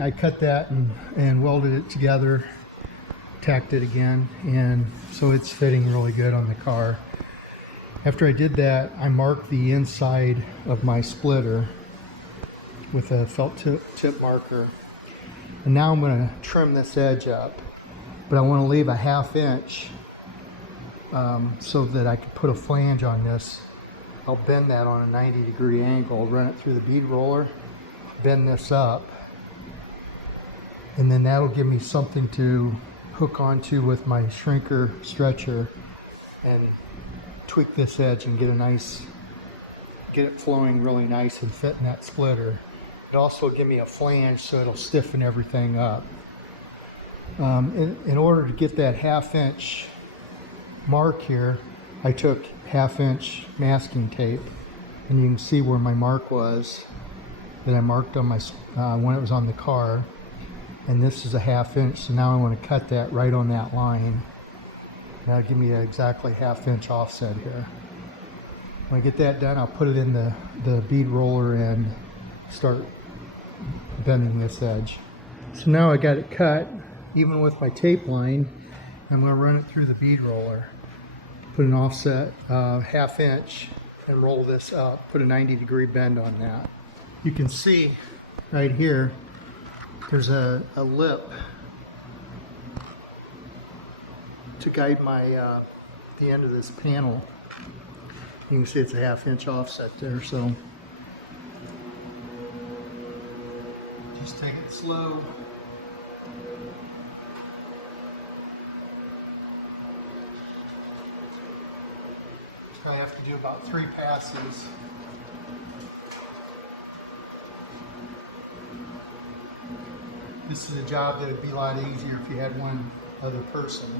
I cut that and welded it together, tacked it again, and so it's fitting really good on the car. After I did that, I marked the inside of my splitter with a felt tip marker. And now I'm going to trim this edge up, but I want to leave a 1/2 inch so that I can put a flange on this. I'll bend that on a 90-degree angle, run it through the bead roller, bend this up, and then that'll give me something to hook onto with my shrinker stretcher and tweak this edge and get it flowing really nice and fit in that splitter. It also give me a flange so it'll stiffen everything up. In order to get that 1/2 inch mark here, I took 1/2 inch masking tape, and you can see where my mark was that I marked on my when it was on the car, and this is a 1/2 inch, so now I want to cut that right on that line. That'll give me exactly 1/2 inch offset here. When I get that done, I'll put it in the bead roller and start bending this edge. So now I got it cut, even with my tape line. I'm going to run it through the bead roller, put an offset 1/2 inch, and roll this up, put a 90-degree bend on that. You can see right here, there's a lip to guide my the end of this panel. You can see it's a 1/2 inch offset there, so just take it slow. I have to do about 3 passes. This is a job that would be a lot easier if you had one other person.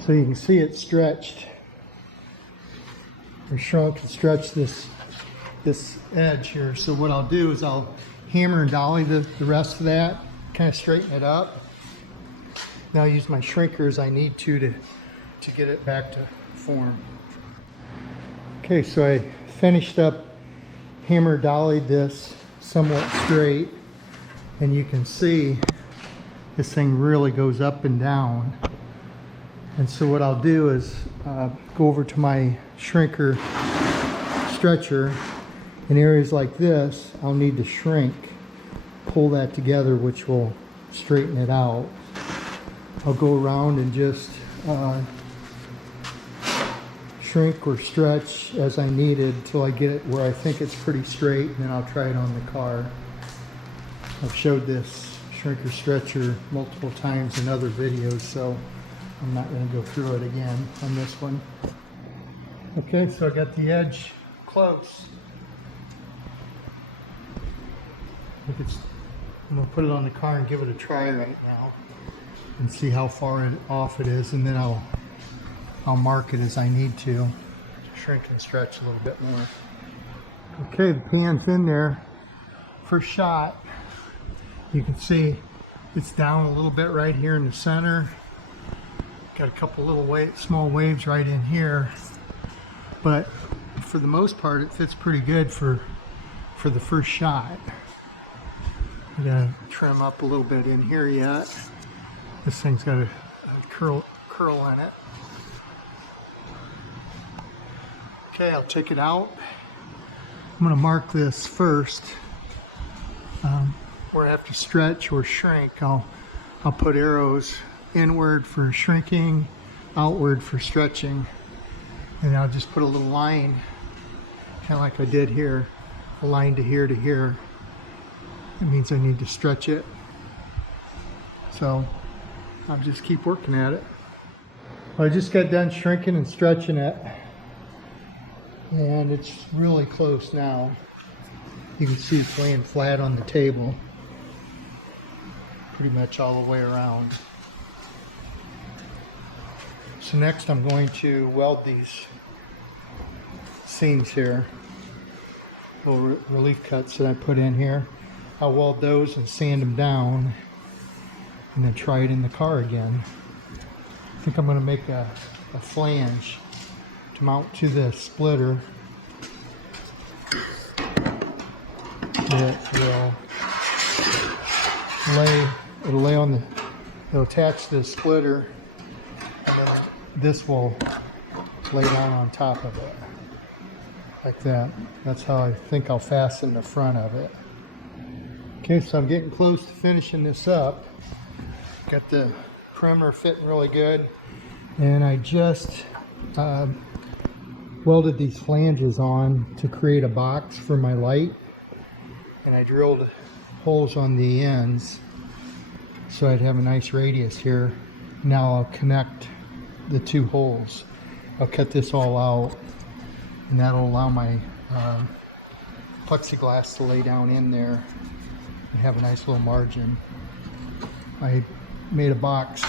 So you can see it stretched or shrunk and stretched this edge here. So what I'll do is I'll hammer and dolly the rest of that, kind of straighten it up. Now I'll use my shrinker as I need to get it back to form. Okay, so I finished up, hammer dollied this somewhat straight, and you can see this thing really goes up and down. And so what I'll do is go over to my shrinker stretcher. In areas like this, I'll need to shrink, pull that together, which will straighten it out. I'll go around and just shrink or stretch as I needed until I get it where I think it's pretty straight, and then I'll try it on the car. I've showed this shrinker stretcher multiple times in other videos, so I'm not going to go through it again on this one. Okay, so I got the edge close. I'm going to put it on the car and give it a try right now and see how far off it is, and then I'll mark it as I need to shrink and stretch a little bit more. Okay, the pan's in there. First shot, you can see it's down a little bit right here in the center. Got a couple little small waves right in here, but for the most part it fits pretty good for the first shot. I gotta trim up a little bit in here yet. This thing's got a curl in it. Okay, I'll take it out. I'm gonna mark this first. Where I have to stretch or shrink, I'll put arrows inward for shrinking, outward for stretching, and I'll just put a little line, kind of like I did here, a line to here to here. It means I need to stretch it, so I'll just keep working at it. Well, I just got done shrinking and stretching it, and it's really close now. You can see it's laying flat on the table pretty much all the way around. So next I'm going to weld these seams here, little relief cuts that I put in here. I'll weld those and sand them down and then try it in the car again. I think I'm going to make a flange to mount to the splitter that will lay on the, it'll attach to the splitter, and then this will lay down on top of it like that. That's how I think I'll fasten the front of it. Okay, so I'm getting close to finishing this up. Got the perimeter fitting really good, and I just welded these flanges on to create a box for my light, and I drilled holes on the ends so I'd have a nice radius here. Now I'll connect the two holes. I'll cut this all out, and that'll allow my plexiglass to lay down in there and have a nice little margin. I made a box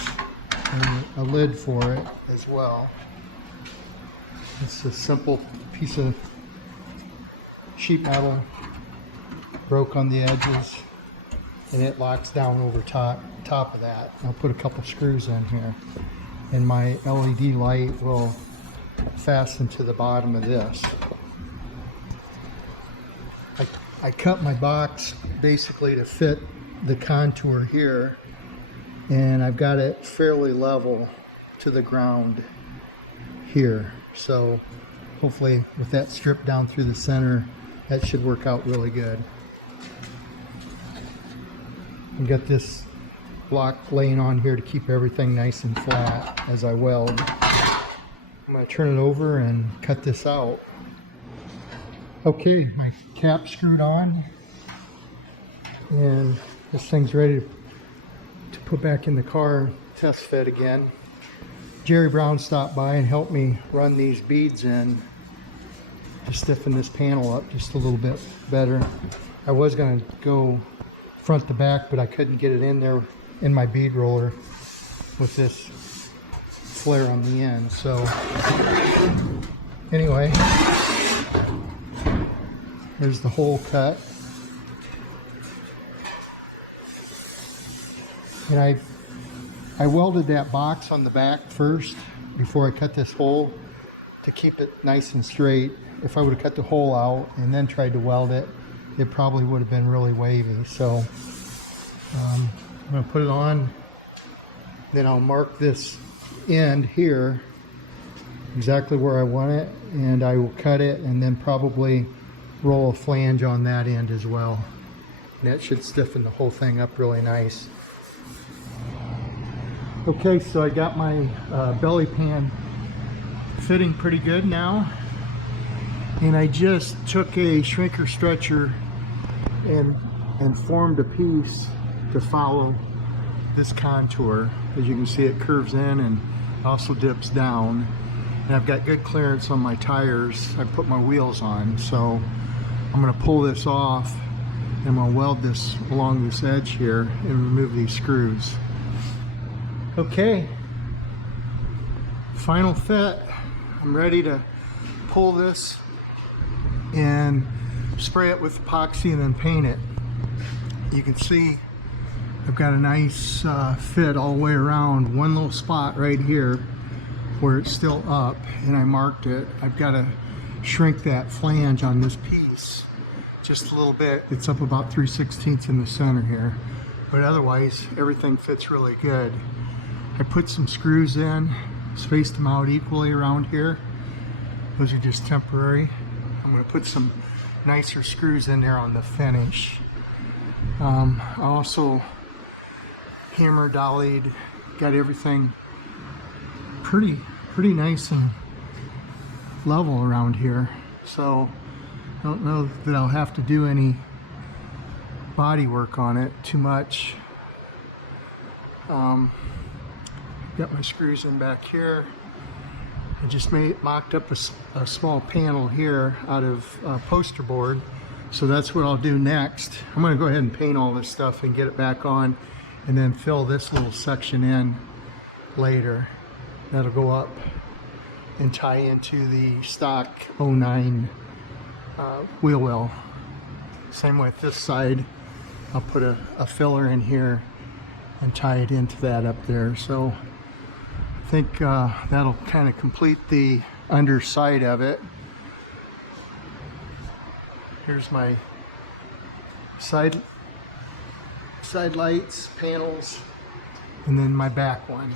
and a lid for it as well. It's a simple piece of sheet metal, broke on the edges, and it locks down over top of that. I'll put a couple screws in here, and my LED light will fasten to the bottom of this. I cut my box basically to fit the contour here, and I've got it fairly level to the ground here. So hopefully with that strip down through the center, that should work out really good. I've got this block laying on here to keep everything nice and flat as I weld. I'm going to turn it over and cut this out. Okay, my cap's screwed on, and this thing's ready to put back in the car, test fit again. Jerry Brown stopped by and helped me run these beads in to stiffen this panel up just a little bit better. I was going to go front to back, but I couldn't get it in there in my bead roller with this flare on the end. So anyway, there's the hole cut. And I welded that box on the back first before I cut this hole to keep it nice and straight. If I would have cut the hole out and then tried to weld it, it probably would have been really wavy. So I'm going to put it on, then I'll mark this end here exactly where I want it, and I will cut it and then probably roll a flange on that end as well. And that should stiffen the whole thing up really nice. Okay, so I got my belly pan fitting pretty good now, and I just took a shrinker stretcher and formed a piece to follow this contour. As you can see, it curves in and also dips down, and I've got good clearance on my tires. I put my wheels on, so I'm going to pull this off, and I'm going to weld this along this edge here and remove these screws. Okay, final fit. I'm ready to pull this and spray it with epoxy and then paint it. You can see I've got a nice fit all the way around. One little spot right here where it's still up, and I marked it. I've got to shrink that flange on this piece just a little bit. It's up about 3/16 in the center here, but otherwise everything fits really good. I put some screws in, spaced them out equally around here. Those are just temporary. I'm going to put some nicer screws in there on the finish. I also hammer dollied, got everything pretty nice and level around here. So I don't know that I'll have to do any body work on it too much. Got my screws in back here. I just mocked up a small panel here out of poster board, so that's what I'll do next. I'm going to go ahead and paint all this stuff and get it back on, and then fill this little section in later. That'll go up and tie into the stock '09 wheel well. Same with this side. I'll put a filler in here and tie it into that up there. So I think that'll kind of complete the underside of it. Here's my side lights, panels, and then my back one.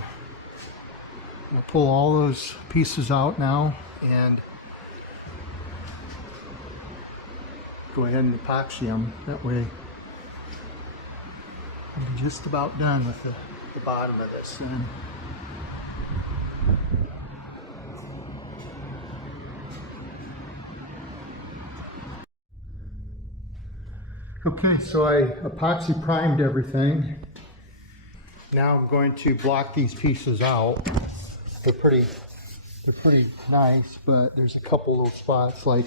I'll pull all those pieces out now and go ahead and epoxy them. That way I'm just about done with the bottom of this then. Okay, so I epoxy primed everything. Now I'm going to block these pieces out. They're pretty nice, but there's a couple little spots like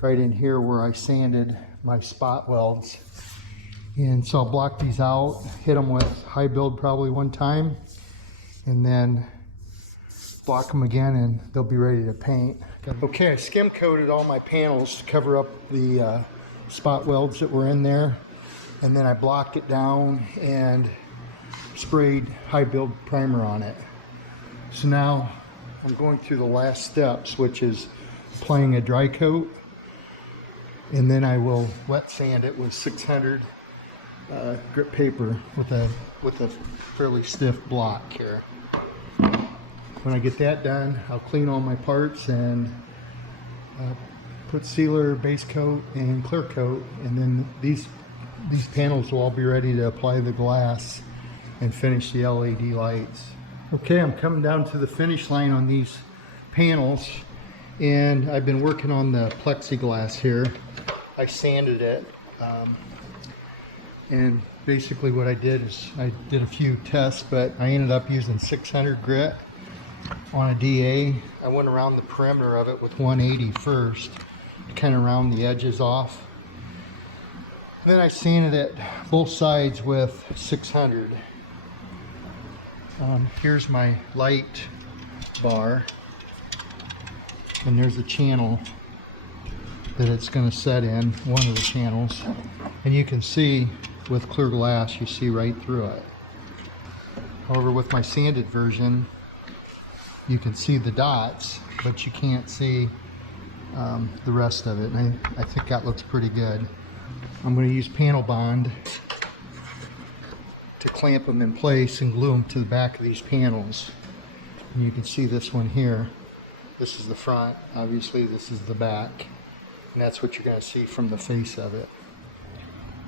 right in here where I sanded my spot welds. And so I'll block these out, hit them with high build probably one time, and then block them again and they'll be ready to paint. Okay, I skim coated all my panels to cover up the spot welds that were in there, and then I blocked it down and sprayed high build primer on it. So now I'm going through the last steps, which is applying a dry coat, and then I will wet sand it with 600 grit paper with a fairly stiff block here. When I get that done, I'll clean all my parts and put sealer, base coat, and clear coat, and then these panels will all be ready to apply the glass and finish the LED lights. Okay, I'm coming down to the finish line on these panels, and I've been working on the plexiglass here. I sanded it, and basically what I did is I did a few tests, but I ended up using 600 grit on a DA. I went around the perimeter of it with 180 first to kind of round the edges off. And then I sanded it both sides with 600. Here's my light bar, and there's a channel that it's going to set in, one of the channels, and you can see with clear glass you see right through it. However, with my sanded version you can see the dots, but you can't see the rest of it, and I think that looks pretty good. I'm going to use panel bond to clamp them in place and glue them to the back of these panels. And you can see this one here. This is the front, obviously this is the back, and that's what you're going to see from the face of it.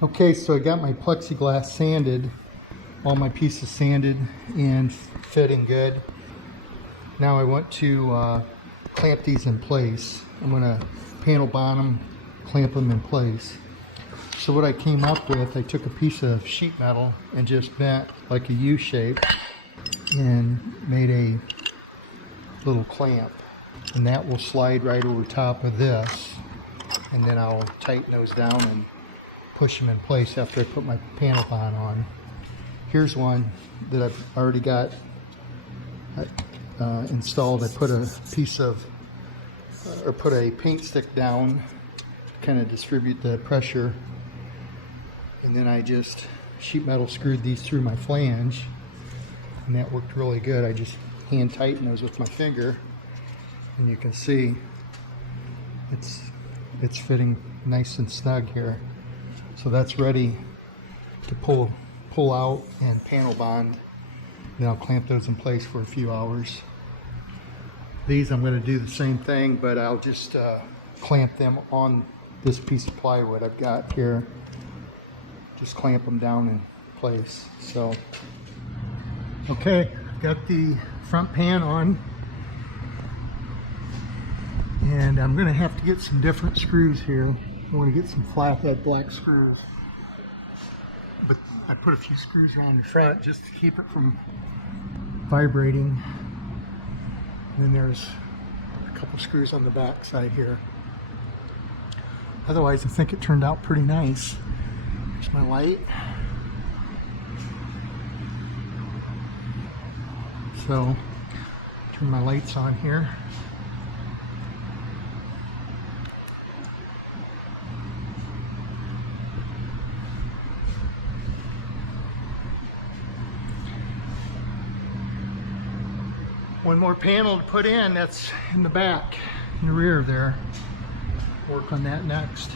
Okay, so I got my plexiglass sanded, all my pieces sanded and fitting good. Now I want to clamp these in place. I'm going to panel bond them, clamp them in place. So what I came up with, I took a piece of sheet metal and just bent like a U shape and made a little clamp, and that will slide right over top of this, and then I'll tighten those down and push them in place after I put my panel bond on. Here's one that I've already got installed. I put a piece of put a paint stick down to kind of distribute the pressure, and then I just sheet metal screwed these through my flange, and that worked really good. I just hand tighten those with my finger, and you can see it's fitting nice and snug here. So that's ready to pull out and panel bond. Then I'll clamp those in place for a few hours. These I'm going to do the same thing, but I'll just clamp them on this piece of plywood I've got here. Just clamp them down in place. So, okay, got the front pan on, and I'm going to have to get some different screws here. I want to get some flathead black screws, but I put a few screws on the front just to keep it from vibrating. And then there's a couple screws on the back side here. Otherwise, I think it turned out pretty nice. Here's my light. So Turn my lights on here. One more panel to put in, that's in the back, in the rear there. Work on that next.